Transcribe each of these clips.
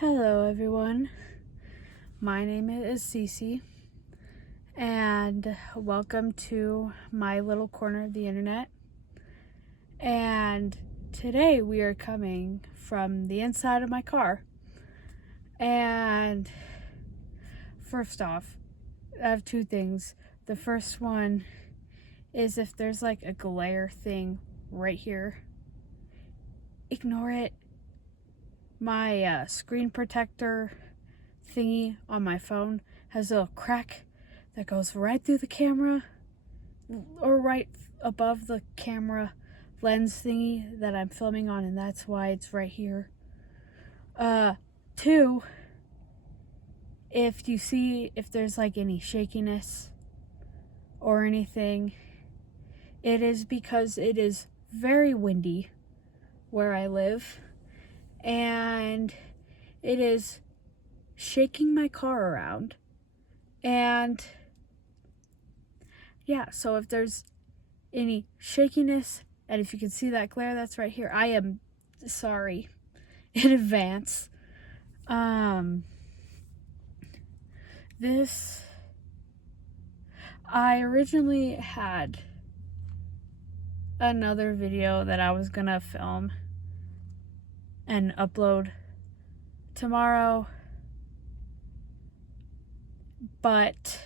Hello everyone, my name is Cece and welcome to my little corner of the internet. And today we are coming from the inside of my car. And first off, I have two things. The first one is if there's like a glare thing right here, ignore it. My screen protector thingy on my phone has a little crack that goes right through the camera or right above the camera lens thingy that I'm filming on, and that's why it's right here. Two, if there's like any shakiness or anything, it is because it is very windy where I live, and it is shaking my car around. And yeah, so if there's any shakiness, and if you can see that glare that's right here, I am sorry in advance. I originally had another video that I was gonna film and upload tomorrow, but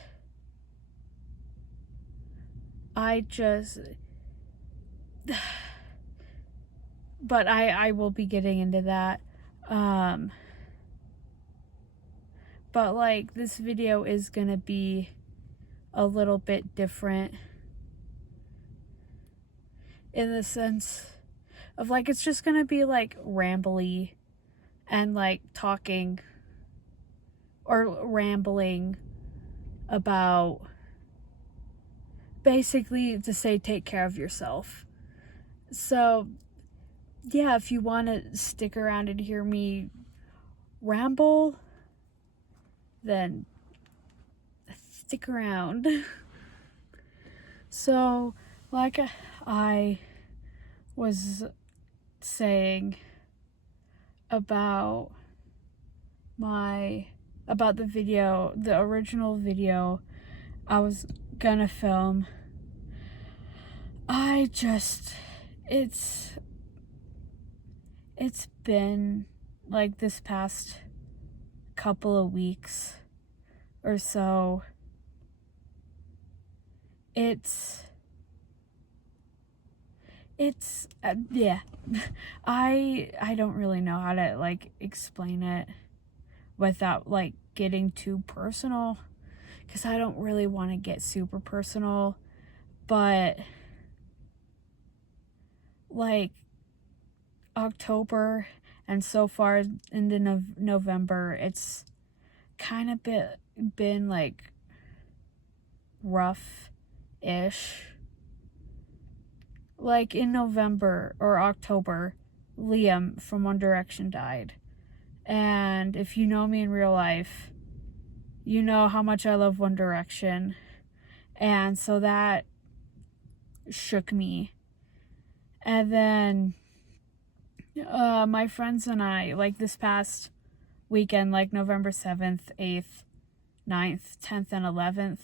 I will be getting into that. But like, this video is gonna be a little bit different in the sense of like, it's just gonna be like rambly and like talking or rambling about basically to say take care of yourself. So yeah, if you want to stick around and hear me ramble, then stick around. So like I was saying about the original video I was gonna film, it's been like this past couple of weeks or so, it's yeah. I don't really know how to like explain it without like getting too personal, because I don't really want to get super personal, but like October and so far into November, it's kind of been like rough-ish. Like in November or October, Liam from One Direction died. And if you know me in real life, you know how much I love One Direction. And so that shook me. And then my friends and I, like this past weekend, like November 7th, 8th, 9th, 10th, and 11th,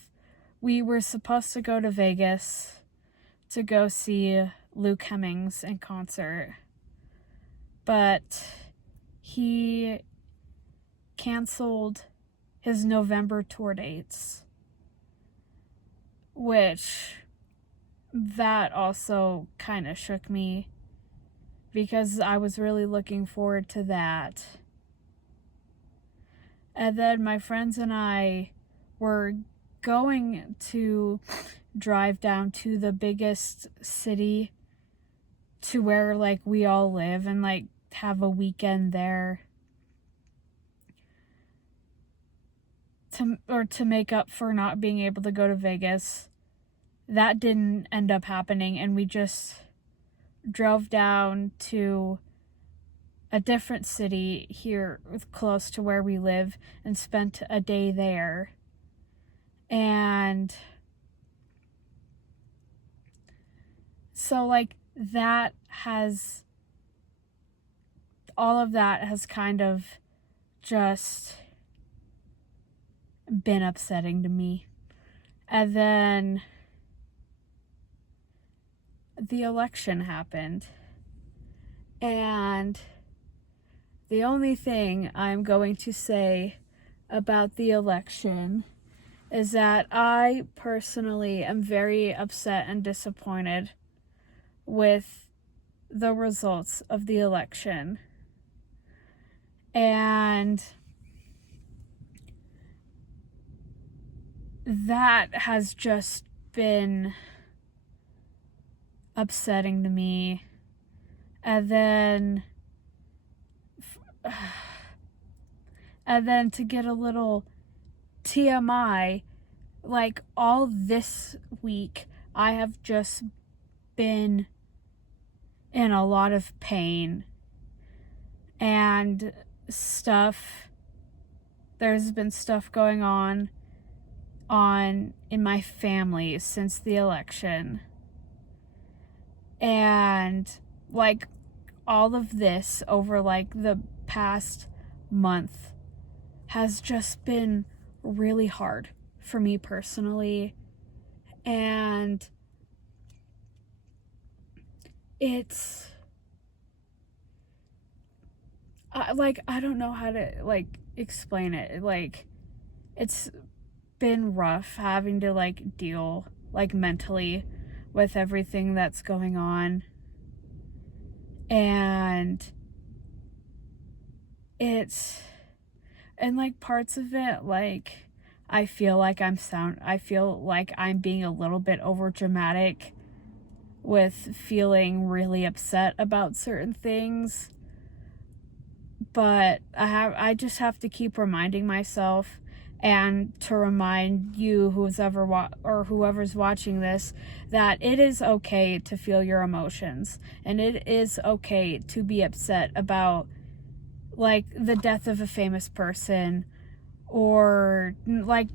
we were supposed to go to Vegas to go see Luke Hemmings in concert. But he canceled his November tour dates, which that also kind of shook me because I was really looking forward to that. And then my friends and I were going to drive down to the biggest city to where like we all live and like have a weekend there to make up for not being able to go to Vegas. That didn't end up happening, and we just drove down to a different city here close to where we live and spent a day there. And so like all of that has kind of just been upsetting to me. And then the election happened. And the only thing I'm going to say about the election is that I personally am very upset and disappointed with the results of the election. And that has just been upsetting to me. And then to get a little TMI, like all this week, I have just been in a lot of pain and stuff. There's been stuff going on in my family since the election. And like all of this over like the past month has just been really hard for me personally. And it's like, I don't know how to like explain it. Like, it's been rough having to like deal like mentally with everything that's going on. And like parts of it, like I feel like I'm being a little bit over dramatic with feeling really upset about certain things. But I just have to keep reminding myself, and to remind you whoever's watching this, that it is okay to feel your emotions, and it is okay to be upset about like the death of a famous person, or like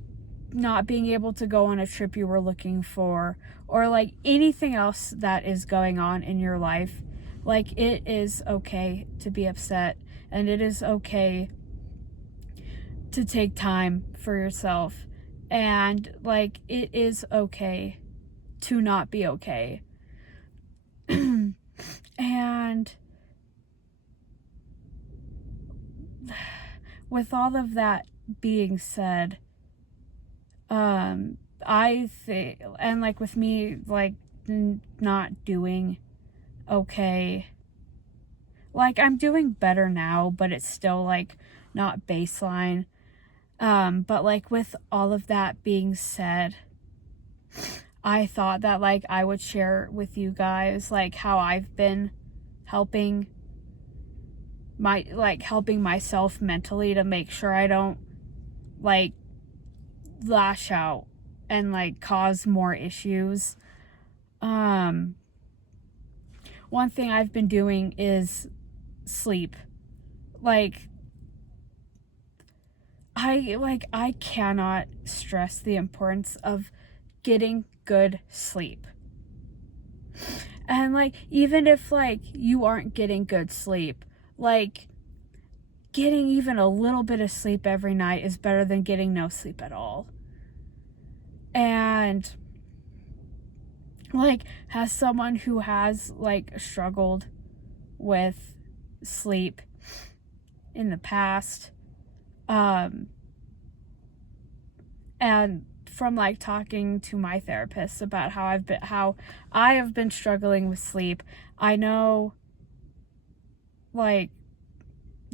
not being able to go on a trip you were looking for, or like anything else that is going on in your life. Like, it is okay to be upset, and it is okay to take time for yourself, and like it is okay to not be okay. And with all of that being said, I think, and like with me like not doing okay, like I'm doing better now, but it's still like not baseline. But like with all of that being said, I thought that like I would share with you guys like how I've been helping myself mentally to make sure I don't like lash out and like cause more issues. One thing I've been doing is sleep. Like I cannot stress the importance of getting good sleep. And like, even if like you aren't getting good sleep, like getting even a little bit of sleep every night is better than getting no sleep at all. And like, as someone who has like struggled with sleep in the past, and from like talking to my therapist about how I have been struggling with sleep, I know like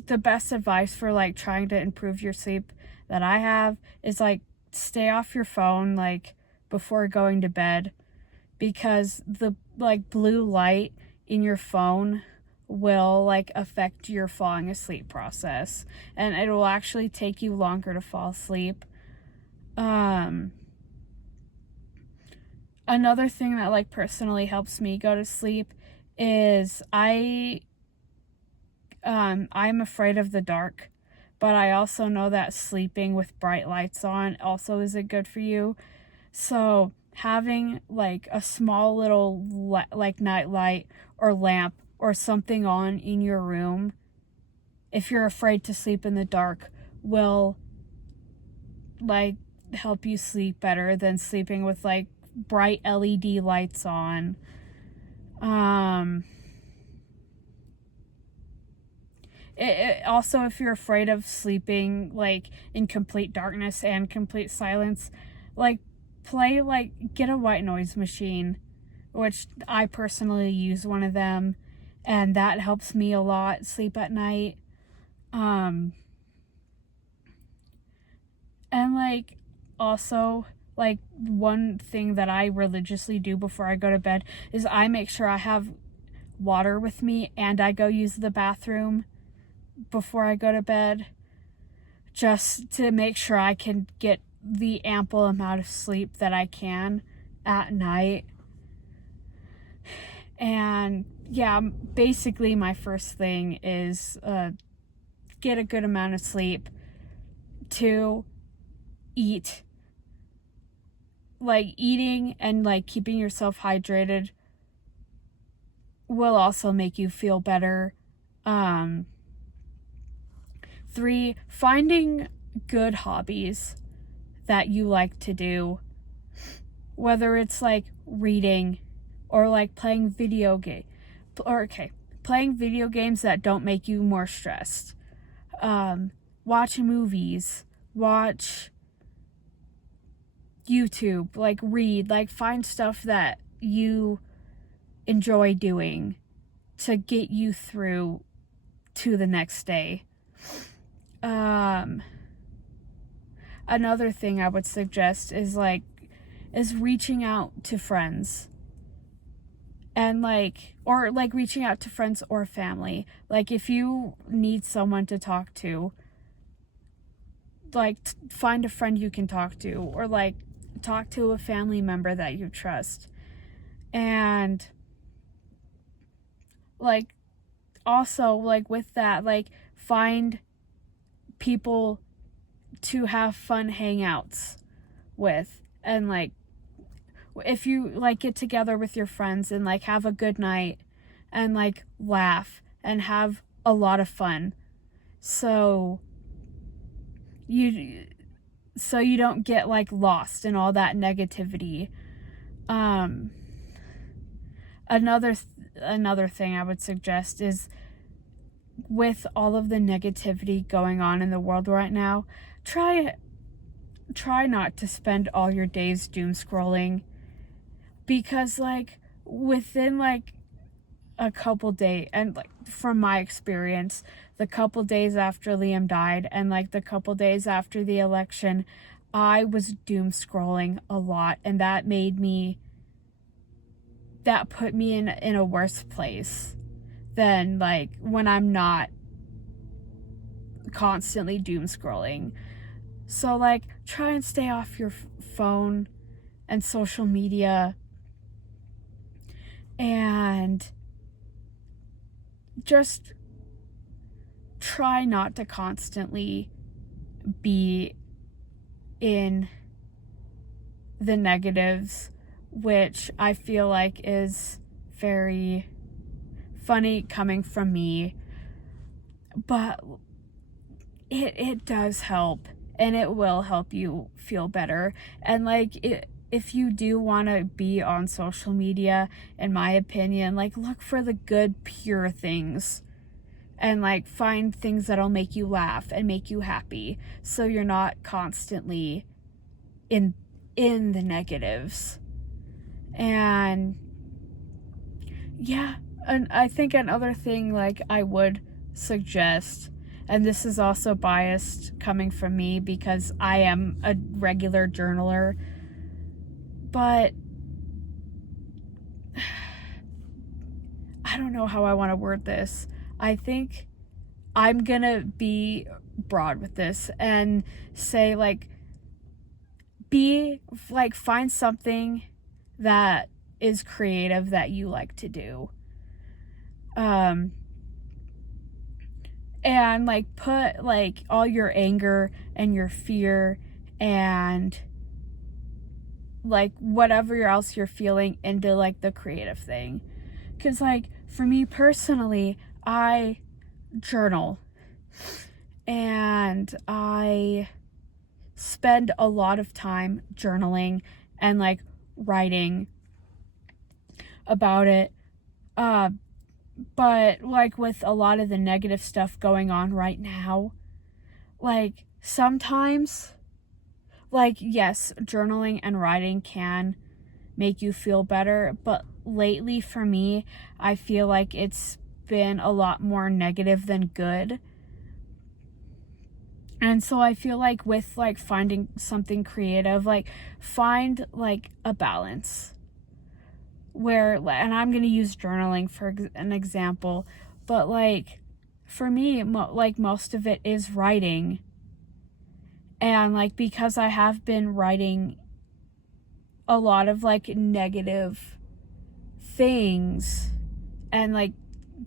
the best advice for like trying to improve your sleep that I have is like stay off your phone like before going to bed, because the like blue light in your phone will like affect your falling asleep process, and it will actually take you longer to fall asleep. Another thing that like personally helps me go to sleep is I'm afraid of the dark, but I also know that sleeping with bright lights on also isn't good for you. So having like a small little like night light or lamp or something on in your room if you're afraid to sleep in the dark, will like help you sleep better than sleeping with like bright LED lights on. Also, if you're afraid of sleeping like in complete darkness and complete silence, like get a white noise machine, which I personally use one of them, and that helps me a lot sleep at night. And like also, like one thing that I religiously do before I go to bed is I make sure I have water with me and I go use the bathroom before I go to bed, just to make sure I can get the ample amount of sleep that I can at night. And yeah, basically my first thing is get a good amount of sleep. 2, eat. Like eating and like keeping yourself hydrated will also make you feel better. 3, finding good hobbies that you like to do, whether it's like reading or like playing video games that don't make you more stressed. Watch movies, watch YouTube, like read, like find stuff that you enjoy doing to get you through to the next day. Another thing I would suggest is reaching out to friends. And reaching out to friends or family. Like if you need someone to talk to, like find a friend you can talk to, or like talk to a family member that you trust. And like also like with that, like find people to have fun hangouts with, and like if you like get together with your friends and like have a good night and like laugh and have a lot of fun, so you don't get like lost in all that negativity. Another thing I would suggest is, with all of the negativity going on in the world right now, try not to spend all your days doom scrolling, because like within like a couple days, and like from my experience, the couple days after Liam died and like the couple days after the election, I was doom scrolling a lot, and that put me in a worse place than like when I'm not constantly doom scrolling. So like try and stay off your phone and social media, and just try not to constantly be in the negatives, which I feel like is very funny coming from me, but it does help, and it will help you feel better. And like if you do want to be on social media, in my opinion, like look for the good, pure things, and like find things that'll make you laugh and make you happy, so you're not constantly in the negatives. And yeah, and I think another thing like I would suggest, and this is also biased coming from me because I am a regular journaler, but I don't know how I want to word this. I think I'm gonna be broad with this and say find something that is creative that you like to do. And like put like all your anger and your fear and like whatever else you're feeling into like the creative thing. 'Cause like for me personally, I journal, and I spend a lot of time journaling and like writing about it. But like with a lot of the negative stuff going on right now, like sometimes, like, yes, journaling and writing can make you feel better, but lately for me, I feel like it's been a lot more negative than good. And so I feel like with like finding something creative, like find like a balance where, and I'm going to use journaling for an example, but like for me, like most of it is writing. And like because I have been writing a lot of like negative things and like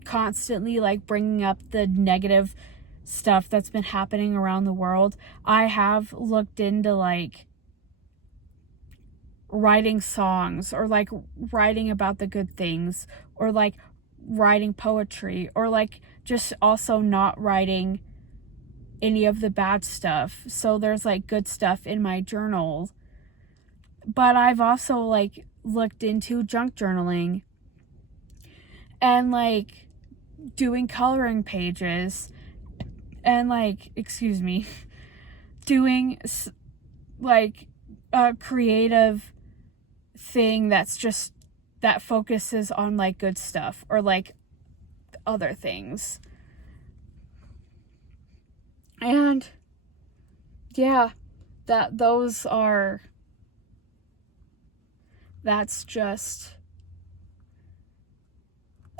constantly like bringing up the negative stuff that's been happening around the world, I have looked into like writing songs or like writing about the good things or like writing poetry or like just also not writing any of the bad stuff. So there's like good stuff in my journal. But I've also like looked into junk journaling and like doing coloring pages and like, excuse me, doing like a creative thing that's just that focuses on like good stuff or like other things. And yeah, that's just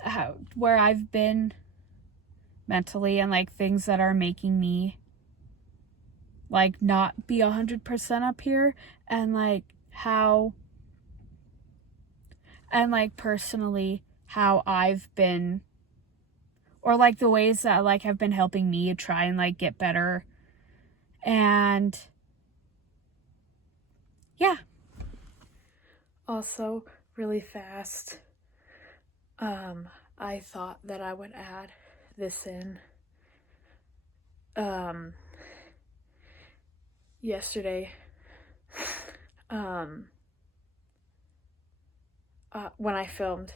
how where I've been mentally and like things that are making me like not be 100% up here, and like how, and like personally how I've been, or like the ways that like have been helping me try and like get better. And yeah. Also, really fast, I thought that I would add this in. Yesterday, when I filmed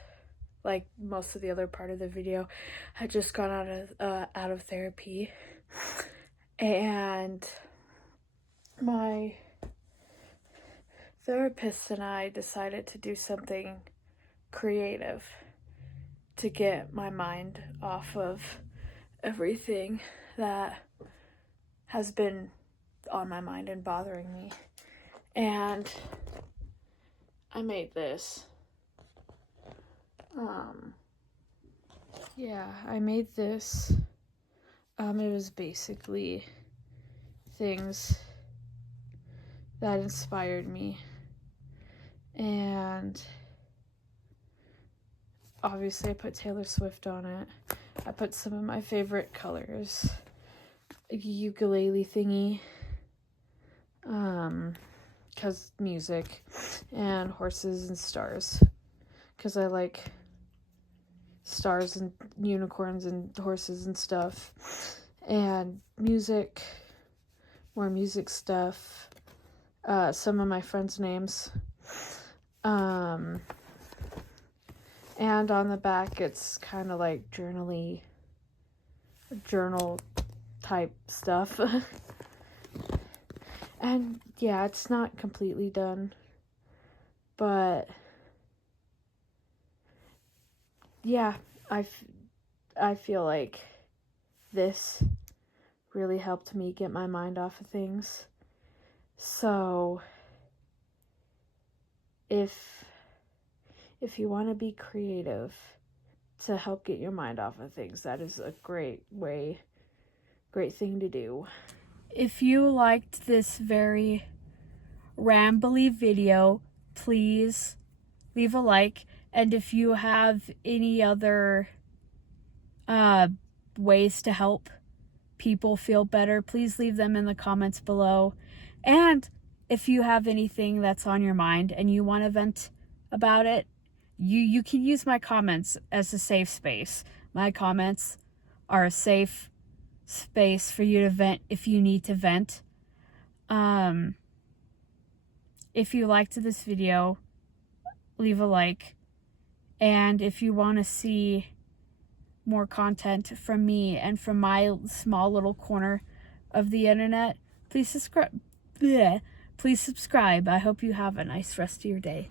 like most of the other part of the video, I had just gone out of therapy, and my therapist and I decided to do something creative to get my mind off of everything that has been on my mind and bothering me. And I made this. I made this. It was basically things that inspired me. And obviously I put Taylor Swift on it. I put some of my favorite colors. A ukulele thingy. Because music. And horses and stars. Because I like stars and unicorns and horses and stuff. And music. More music stuff. Some of my friends' names. And on the back, it's kind of like journal type stuff. And yeah, it's not completely done, but yeah, I feel like this really helped me get my mind off of things. So if you want to be creative to help get your mind off of things, that is a great thing to do. If you liked this very rambly video, please leave a like. And if you have any other ways to help people feel better, please leave them in the comments below. And if you have anything that's on your mind and you want to vent about it, you can use my comments as a safe space. My comments are a safe space for you to vent if you need to vent. If you liked this video, leave a like. And if you want to see more content from me and from my small little corner of the internet, please subscribe. Please subscribe. I hope you have a nice rest of your day.